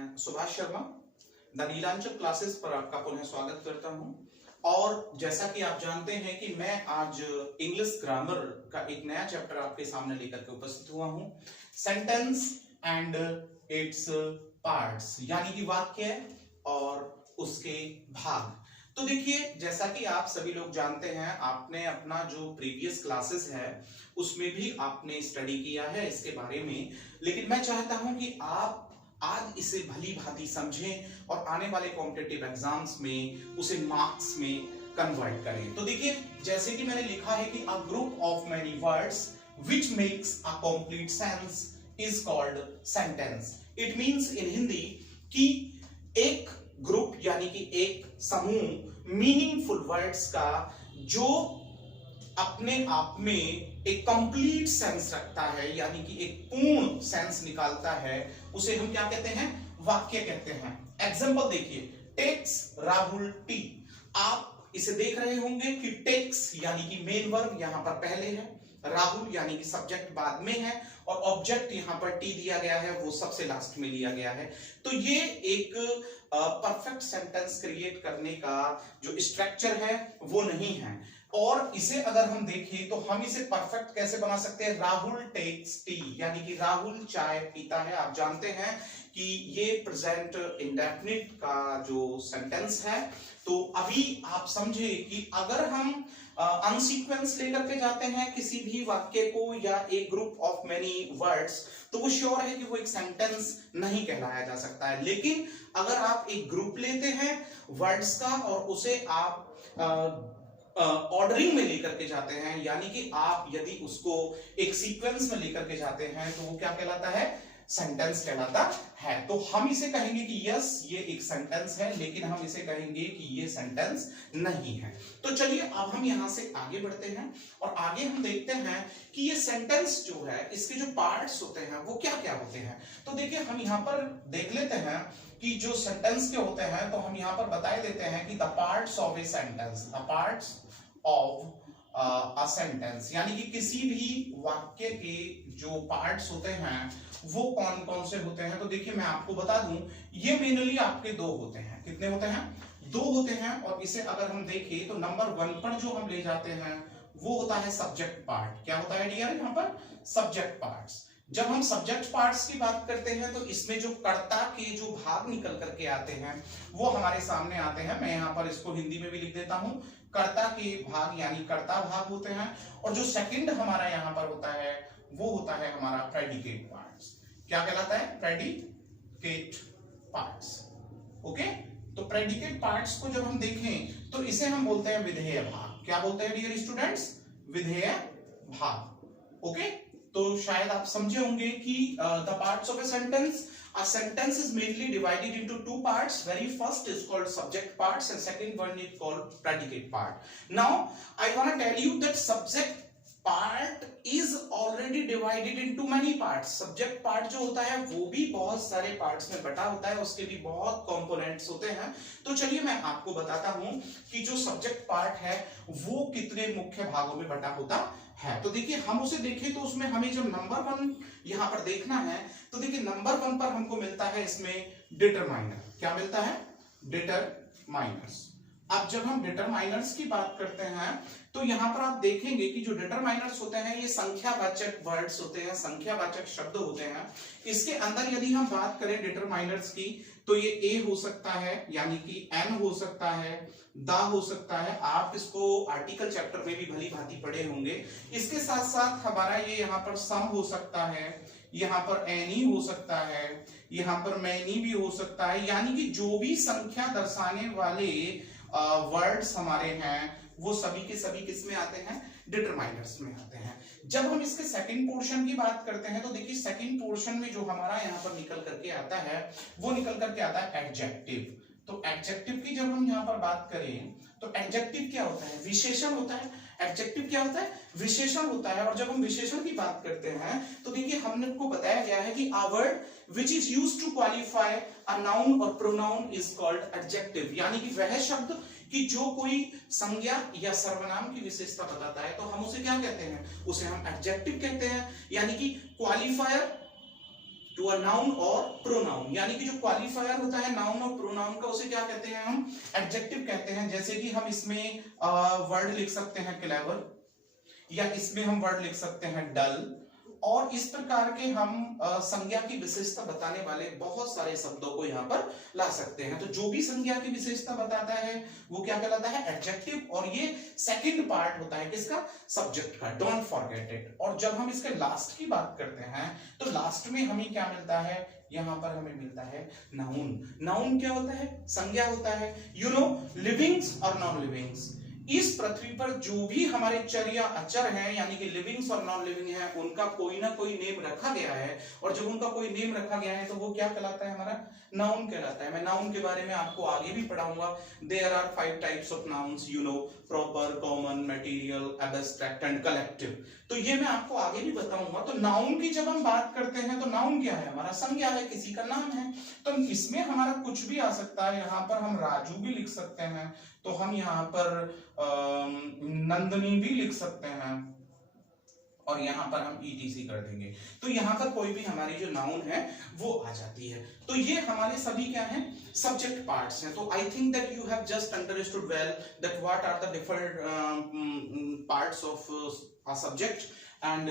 मैं Subhash Sharma the Nilanchal classes पर आपका पुनः स्वागत करता हूं। और जैसा कि आप जानते हैं कि मैं आज इंग्लिश ग्रामर का एक नया चैप्टर आपके सामने लेकर के उपस्थित हुआ हूं, सेंटेंस एंड इट्स पार्ट्स, यानी कि वाक्य और उसके भाग। तो देखिए, जैसा कि आप सभी लोग जानते हैं, आपने अपना जो प्रीवियस क्लासेस है उसमें भी आपने स्टडी किया है इसके बारे में, लेकिन मैं चाहता हूं कि आप आज इसे भली भांति समझें और आने वाले कॉम्पिटिटिव एग्जाम्स में उसे मार्क्स में कन्वर्ट करें। तो देखिए, जैसे कि मैंने लिखा है कि a group of many words which makes a complete sense is called sentence. It means in Hindi कि एक ग्रुप यानी कि एक समूह मीनिंगफुल वर्ड्स का जो अपने आप में एक कंप्लीट सेंस रखता है, यानी कि एक पूर्ण सेंस निकालता है, उसे हम क्या कहते हैं? वाक्य कहते हैं। एग्जांपल देखिए, टेक्स राहुल टी। आप इसे देख रहे होंगे कि टेक्स यानी कि मेन वर्ब यहां पर पहले है, राहुल यानी कि सब्जेक्ट बाद में है, और ऑब्जेक्ट यहां पर टी दिया गया है, वो सबसे लास्ट में लिया गया है। तो ये एक परफेक्ट सेंटेंस क्रिएट करने का जो स्ट्रक्चर है वो नहीं है। और इसे अगर हम देखें तो हम इसे परफेक्ट कैसे बना सकते हैं? राहुल टेक्स टी, यानी कि राहुल चाय पीता है। आप जानते हैं कि ये प्रेजेंट इंडेफिनिट का जो सेंटेंस है। तो अभी आप समझे कि अगर हम अनसीक्वेंस लेकर के जाते हैं किसी भी वाक्य को या एक ग्रुप ऑफ मेनी वर्ड्स, तो वो श्योर है कि वो एक सेंटेंस नहीं कहलाया जा सकता है। लेकिन अगर आप एक ग्रुप लेते हैं वर्ड्स का और उसे आप ऑर्डरिंग में लेकर के जाते हैं, यानी कि आप यदि उसको एक सीक्वेंस में लेकर के जाते हैं, तो वो क्या कहलाता है? सेंटेंस कहलाता है। तो हम इसे कहेंगे कि यस ये एक सेंटेंस है, लेकिन हम इसे कहेंगे कि ये सेंटेंस नहीं है। तो चलिए अब हम यहां से आगे बढ़ते हैं और आगे हम देखते हैं कि ये सेंटेंस जो है इसके जो पार्ट्स होते हैं वो क्या क्या होते हैं। तो देखिए, हम यहां पर देख लेते हैं कि जो सेंटेंस के होते हैं, तो हम यहां पर बता देते हैं कि the parts of a sentence, the parts of a sentence, यानी कि किसी भी वाक्य के जो पार्ट्स होते हैं वो कौन कौन से होते हैं। तो देखिए, मैं आपको बता दूं, ये मेनली आपके दो होते हैं। कितने होते हैं? दो होते हैं। और इसे अगर हम देखें तो नंबर 1 पर जो हम ले जाते हैं वो होता है सब्जेक्ट पार्ट। क्या होता है डियर? यहाँ पर सब्जेक्ट पार्ट्स। जब हम सब्जेक्ट पार्ट्स की बात करते हैं तो इसमें जो कर्ता के जो भाग निकल करके आते हैं वो हमारे सामने आते हैं। मैं यहाँ पर इसको हिंदी में भी लिख देता हूं, कर्ता के भाग यानी कर्ता भाग होते हैं। और जो सेकंड हमारा यहाँ पर होता है वो होता है हमारा प्रेडिकेट पार्ट्स। क्या कहलाता है? Predicate parts. ओके, तो प्रेडिकेट पार्ट्स को जब हम देखें तो इसे हम बोलते हैं विधेय भाग। क्या बोलते हैं डियर स्टूडेंट्स? विधेय भाग। ओके, तो शायद आप समझे होंगे कि the parts of a sentence is mainly divided into two parts. Very first is called subject parts and second one is called predicate part. Now I want to tell you that subject part is already divided into many parts. Subject part जो होता है वो भी बहुत सारे parts में बटा होता है, उसके भी बहुत components होते हैं। तो चलिए मैं आपको बताता हूं कि जो subject part है वो कितने मुख्य भागों में बटा होता है। तो देखिए, हम उसे देखें तो उसमें हमें जब नंबर 1 यहां पर देखना है तो देखिए नंबर 1 पर हमको मिलता है इसमें डिटरमाइनर। क्या मिलता है? डिटरमाइनर्स। अब जब हम डिटरमाइनर्स की बात करते हैं तो यहां पर आप देखेंगे कि जो डिटरमाइनर्स होते हैं ये संख्यावाचक वर्ड्स होते हैं, संख्यावाचक शब्द होते हैं। इसके अंदर यदि हम बात करें डिटरमाइनर्स की तो ये ए हो सकता है, यानी कि एन हो सकता है, दा हो सकता है। आप इसको आर्टिकल चैप्टर में भी भली भांति पढ़े होंगे। इसके साथ साथ हमारा ये यहाँ पर सम हो सकता है, यहाँ पर एनी हो सकता है, यहाँ पर मैनी भी हो सकता है। यानी कि जो भी संख्या दर्शाने वाले वर्ड्स हमारे हैं वो सभी के सभी किस में आते हैं? डिटरमाइनर्स में आते हैं। जब हम इसके सेकंड पोर्शन की बात करते हैं तो देखिए, सेकंड पोर्शन में जो हमारा यहाँ पर निकल करके आता है वो निकल करके आता है एडजेक्टिव। तो एडजेक्टिव की जब हम यहाँ पर बात करें तो एडजेक्टिव क्या होता है? विशेषण होता है। एडजेक्टिव क्या होता है? विशेषण होता है। और जब हम विशेषण की बात करते हैं तो देखिए, हमने को बताया गया है कि a word which is used to qualify a noun or pronoun is called adjective, यानी कि वह शब्द कि जो कोई संज्ञा या सर्वनाम की विशेषता बताता है तो हम उसे क्या कहते हैं? उसे हम एडजेक्टिव कहते हैं। यानी कि क्वालिफायर टू अ नाउन और प्रोनाउन, यानी कि जो क्वालिफायर होता है नाउन और प्रोनाउन का उसे क्या कहते हैं हम, एडजेक्टिव कहते हैं। जैसे कि हम इसमें वर्ड लिख सकते हैं क्लेवर, या इसमें हम वर्ड लिख सकते हैं डल, और इस प्रकार के हम संज्ञा की विशेषता बताने वाले बहुत सारे शब्दों को यहाँ पर ला सकते हैं। तो जो भी संज्ञा की विशेषता बताता है वो क्या कहलाता है, एडजेक्टिव, और ये सेकंड पार्ट होता है किसका, सब्जेक्ट का, डोंट फॉरगेट इट। और जब हम इसके लास्ट की बात करते हैं तो लास्ट में हमें क्या मिलता है, यहां पर हमें मिलता है नाउन। नाउन क्या होता है, संज्ञा होता है। यू नो, लिविंग्स और नॉन लिविंग्स, इस पृथ्वी पर जो भी हमारे चर या अचर हैं, यानी कि लिविंग्स और नॉन लिविंग हैं, उनका कोई ना कोई नेम रखा गया है, और जब उनका कोई नेम रखा गया है तो वो क्या कहलाता है, हमारा नाउन कहलाता है। मैं नाउन के बारे में आपको आगे भी पढ़ाऊंगा। There are 5 types of nouns, you know, proper, common, material, abstract and collective. तो ये मैं आपको आगे भी बताऊंगा। तो नाउन की जब हम बात करते हैं तो नाउन क्या है, हमारा संज्ञा है, किसी का नाम है। तो इसमें हमारा कुछ भी आ सकता है। यहाँ पर हम राजू भी लिख सकते हैं, तो हम यहाँ पर नंदनी भी लिख सकते हैं, और यहाँ पर हम ETC कर देंगे। तो यहाँ पर कोई भी हमारी जो नाउन है वो आ जाती है। तो ये हमारे सभी क्या हैं, सब्जेक्ट पार्ट्स हैं। तो I think that you have just understood well that what are the different parts of a subject. And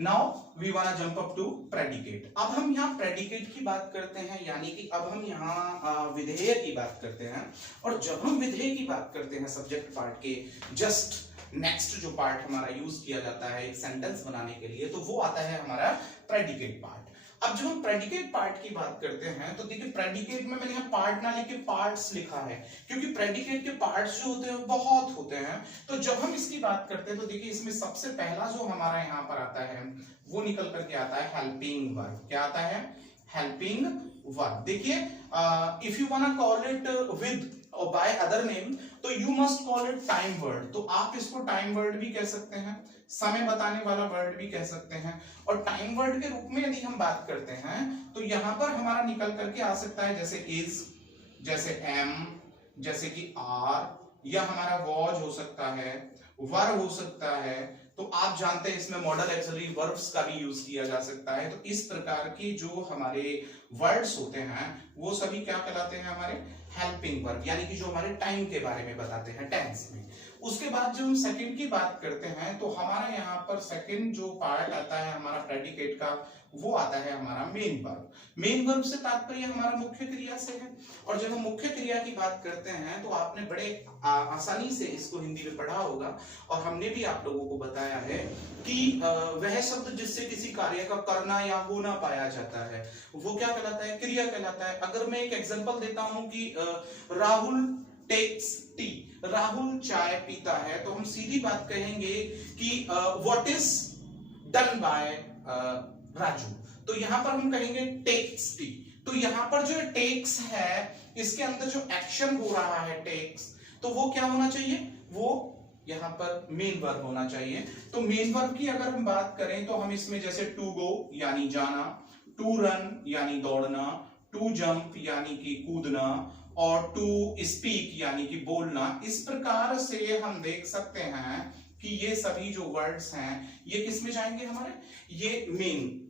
now we want jump up to predicate. अब हम यहाँ प्रेडिकेट की बात करते हैं, यानी कि अब हम यहाँ विधेय की बात करते हैं। और जब हम विधेय की बात करते हैं सब्जेक्ट पार्ट के जस्ट नेक्स्ट जो पार्ट हमारा यूज किया जाता है एक सेंटेंस बनाने के लिए, तो वो आता है हमारा प्रेडिकेट पार्ट। अब जब हम प्रेडिकेट पार्ट की बात करते हैं तो देखिए, प्रेडिकेट में मैंने यहाँ पार्ट ना लिखे पार्ट्स लिखा है, क्योंकि प्रेडिकेट के पार्ट्स जो होते हैं बहुत होते हैं। तो जब हम इसकी बात करते हैं तो देखिए, इसमें सबसे पहला जो हमारा यहाँ पर आता है वो निकल करके आता है हेल्पिंग वर्ब। क्या आता है, हेल्पिंग वर्ब। देखिए, if you want call it with और बाय अदर नेम, तो you must call it time word. तो आप इसको टाइम वर्ड भी कह सकते हैं, समय बताने वाला वर्ड भी कह सकते हैं। और टाइम वर्ड के रूप में यदि हम बात करते हैं तो यहां पर हमारा निकल करके आ सकता है जैसे इज, जैसे एम, जैसे कि आर, या हमारा वॉज हो सकता है, वर हो सकता है। तो आप जानते हैं इसमें मॉडल एक्सिलरी वर्ब्स का भी यूज किया जा सकता है। तो इस प्रकार की जो हमारे वर्ड्स होते हैं वो सभी क्या कहलाते हैं, हमारे हेल्पिंग वर्ब, यानी कि जो हमारे टाइम के बारे में बताते हैं टेंस में। उसके बाद जब हम सेकंड की बात करते हैं तो हमारा यहाँ पर सेकंड जो पार्ट आता है हमारा प्रेडिकेट का, वो आता है हमारा मेन वर्ब। मेन वर्ब से तात्पर्य हमारा मुख्य क्रिया से है। और जब हम मुख्य क्रिया की बात करते हैं तो आपने बड़े आसानी से इसको हिंदी में पढ़ा होगा, और हमने भी आप लोगों को बताया है कि वह शब्द जिससे किसी कार्य का करना या होना पाया जाता है वो क्या कहलाता है, क्रिया कहलाता है। अगर मैं एक एग्जांपल देता हूं कि राहुल टेक्स टी, राहुल चाय पीता है, तो हम सीधी बात कहेंगे कि what is done by Raju. तो यहां पर हम कहेंगे टेक्स टी। तो यहां पर जो टेक्स है इसके अंदर जो एक्शन हो रहा है टेक्स, तो वो क्या होना चाहिए, वो यहां पर मेन वर्ब होना चाहिए। तो मेन वर्ब की अगर हम बात करें तो हम इसमें जैसे टू गो यानी जाना, टू रन यानी दौड़ना, टू जंप यानी कि कूदना, और टू स्पीक यानी कि बोलना। इस प्रकार से हम देख सकते हैं कि ये सभी जो वर्ड्स हैं ये किस में जाएंगे, हमारे ये मेन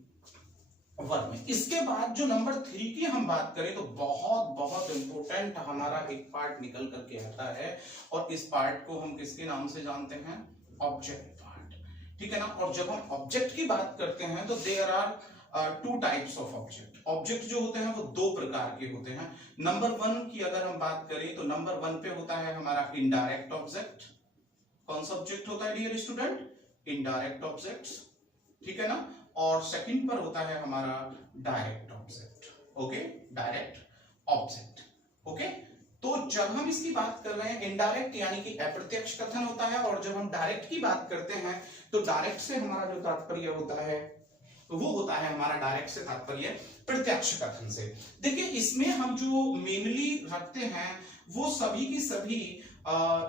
वर्ब में। इसके बाद जो नंबर 3 की हम बात करें तो बहुत बहुत इंपॉर्टेंट हमारा एक पार्ट निकल करके आता है, और इस पार्ट को हम किसके नाम से जानते हैं, ऑब्जेक्ट पार्ट। ठीक है ना। और जब हम ऑब्जेक्ट की बात करते हैं तो there are 2 types of object. Object जो होते हैं वो 2 प्रकार के होते हैं। नंबर 1 की अगर हम बात करें तो नंबर 1 पे होता है हमारा इनडायरेक्ट ऑब्जेक्ट। कौन सा ऑब्जेक्ट होता है डियर स्टूडेंट, इनडायरेक्ट ऑब्जेक्ट्स। ठीक है ना। और सेकंड पर होता है हमारा direct object. Okay, direct object. Okay, तो जब हम इसकी बात कर रहे हैं इनडायरेक्ट यानी कि अप्रत्यक्ष कथन होता है, और जब हम डायरेक्ट की बात करते हैं तो डायरेक्ट से हमारा जो तात्पर्य होता है वो होता है हमारा डायरेक्ट से तात्पर्य प्रत्यक्ष कथन से। देखिए, इसमें हम जो मेनली रखते हैं वो सभी की सभी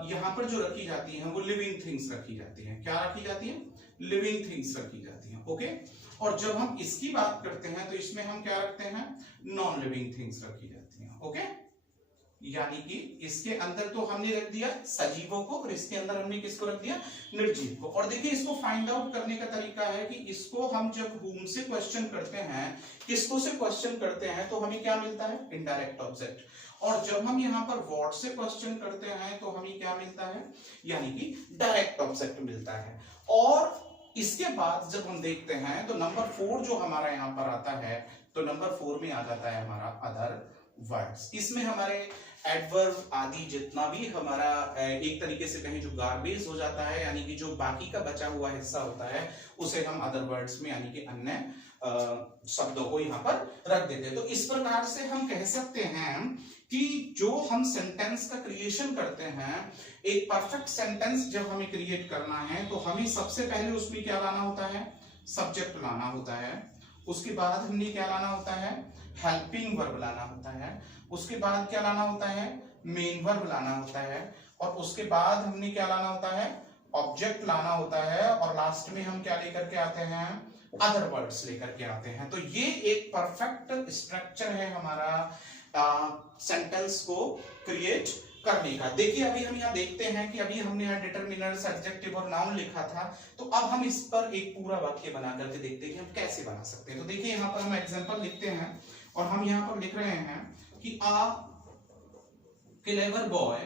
यहां पर जो रखी जाती हैं वो लिविंग थिंग्स रखी जाती हैं। क्या रखी जाती है, लिविंग थिंग्स रखी जाती हैं। ओके, और जब हम इसकी बात करते हैं तो इसमें हम क्या रखते हैं, नॉन लिविंग थिंग्स रखी जाती हैं। ओके, यानी कि इसके अंदर तो हमने रख दिया सजीवों को और इसके अंदर हमने किसको रख दिया, निर्जीव को। और देखिए इसको फाइंड आउट करने का तरीका है कि इसको हम जब whom से क्वेश्चन करते हैं, किसको से क्वेश्चन करते हैं, तो हमें क्या मिलता है, इनडायरेक्ट ऑब्जेक्ट। और जब हम यहाँ पर व्हाट से क्वेश्चन करते हैं तो हमें क्या मिलता है, यानी कि डायरेक्ट ऑब्जेक्ट मिलता है। और इसके बाद जब हम देखते हैं तो नंबर 4 जो हमारा यहाँ पर आता है, तो नंबर 4 में आ जाता है हमारा अदर वर्ड्स। इसमें हमारे एडवर्ब आदि जितना भी हमारा एक तरीके से कहें जो गार्बेज हो जाता है, यानी कि जो बाकी का बचा हुआ हिस्सा होता है, उसे हम अदर वर्ड्स में यानी कि अन्य शब्दों को यहाँ पर रख देते हैं। तो इस प्रकार से हम कह सकते हैं कि जो हम सेंटेंस का क्रिएशन करते हैं, एक परफेक्ट सेंटेंस जब हमें क्रिएट करना है तो हमें सबसे पहले उसमें क्या लाना होता है, सब्जेक्ट लाना होता है। उसके बाद हमने क्या लाना होता है, हेल्पिंग वर्ब लाना होता है। उसके बाद क्या लाना होता है, मेन वर्ब लाना होता है। और उसके बाद हमने क्या लाना होता है, ऑब्जेक्ट लाना होता है। और लास्ट में हम क्या लेकर के आते हैं, अदर वर्ड्स लेकर के आते हैं। तो ये एक परफेक्ट स्ट्रक्चर है हमारा सेंटेंस को क्रिएट करने का। देखिए अभी हम यहाँ देखते हैं कि अभी हमने यहाँ डिटरमिनर्स, एडजेक्टिव और नाउन लिखा था, तो अब हम इस पर एक पूरा वाक्य बना करके देखते हैं कि हम कैसे बना सकते हैं। तो देखिए यहाँ पर हम एग्जांपल लिखते हैं और हम यहाँ पर लिख रहे हैं कि a clever boy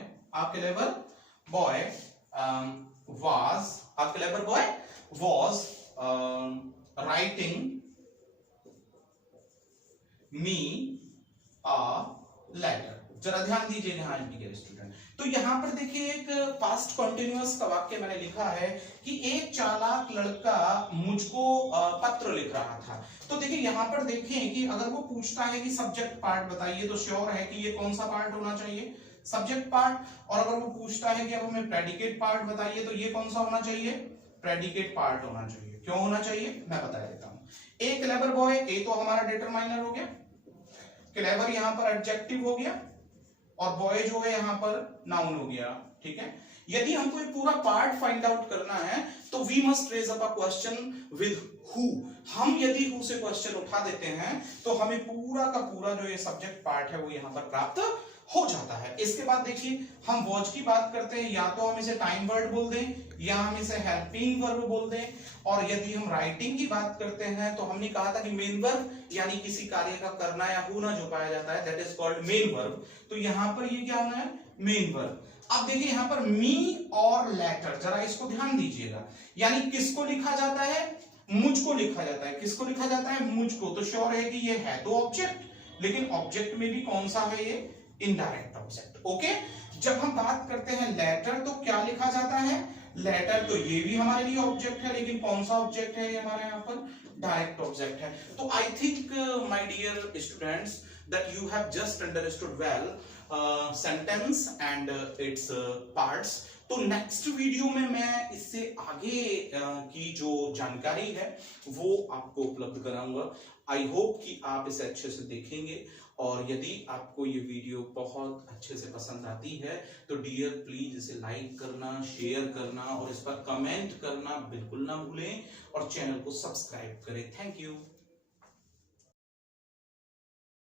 was writing me a letter। जरा ध्यान दीजिए यहाँ डियर स्टूडेंट। तो यहाँ पर देखिए एक पास्ट कंटिन्यूअस का वाक्य मैंने लिखा है कि एक चालाक लड़का मुझको पत्र लिख रहा था। तो देखिए यहाँ पर देखें कि अगर वो पूछता है कि सब्जेक्ट पार्ट बताइए, तो श्योर है कि ये कौन सा पार्ट होना चाहिए, सब्जेक्ट पार्ट। और अगर वो पूछता है कि अब हमें प्रेडिकेट पार्ट बताइए, तो ये कौन सा होना चाहिए, प्रेडिकेट पार्ट होना चाहिए। क्यों होना चाहिए मैं बता देता हूं। ए क्लेवर बॉय, ए तो हमारा डिटरमाइनर हो गया, क्लेवर यहाँ पर एडजेक्टिव हो गया, और बॉय जो है यहाँ पर नाउन हो गया। ठीक है, यदि हमको एक पूरा पार्ट फाइंड आउट करना है तो we must raise up a question with who. हम यदि हु से क्वेश्चन उठा देते हैं तो हमें पूरा का पूरा जो ये सब्जेक्ट पार्ट है वो यहाँ पर प्राप्त हो जाता है। इसके बाद देखिए हम वॉच की बात करते हैं, या तो हम इसे टाइम वर्ड बोल दें या हम इसे हेल्पिंग वर्ब बोल दें। और यदि हम राइटिंग की बात करते हैं तो हमने कहा था कि मेन वर्ब यानी किसी कार्य का करना या होना जो पाया जाता है, that is called main verb. तो यहाँ पर ये क्या होना है, मेन वर्ब। अब देखिए यहाँ पर मी और लेटर, जरा इसको ध्यान दीजिएगा, यानी किसको लिखा जाता है, मुझको लिखा जाता है। किसको लिखा जाता है, मुझको। तो श्योर है कि ये है तो ऑब्जेक्ट, लेकिन ऑब्जेक्ट में भी कौन सा है, ये इनडायरेक्ट ऑब्जेक्ट। ओके, जब हम बात करते हैं लेटर तो क्या लिखा जाता है, लेटर। तो ये भी हमारे लिए ऑब्जेक्ट है, लेकिन कौन सा ऑब्जेक्ट है, ये हमारे यहाँ पर डायरेक्ट ऑब्जेक्ट है। तो I think my dear students that you have just understood well sentence and its parts। तो नेक्स्ट वीडियो में मैं इससे आगे की जो जानकारी है वो आपको उपलब्ध कराऊंगा। आई होप कि आप इसे अच्छे से देखेंगे, और यदि आपको ये वीडियो बहुत अच्छे से पसंद आती है तो डियर प्लीज इसे लाइक करना, शेयर करना और इस पर कमेंट करना बिल्कुल ना भूलें, और चैनल को सब्सक्राइब करें। Thank you.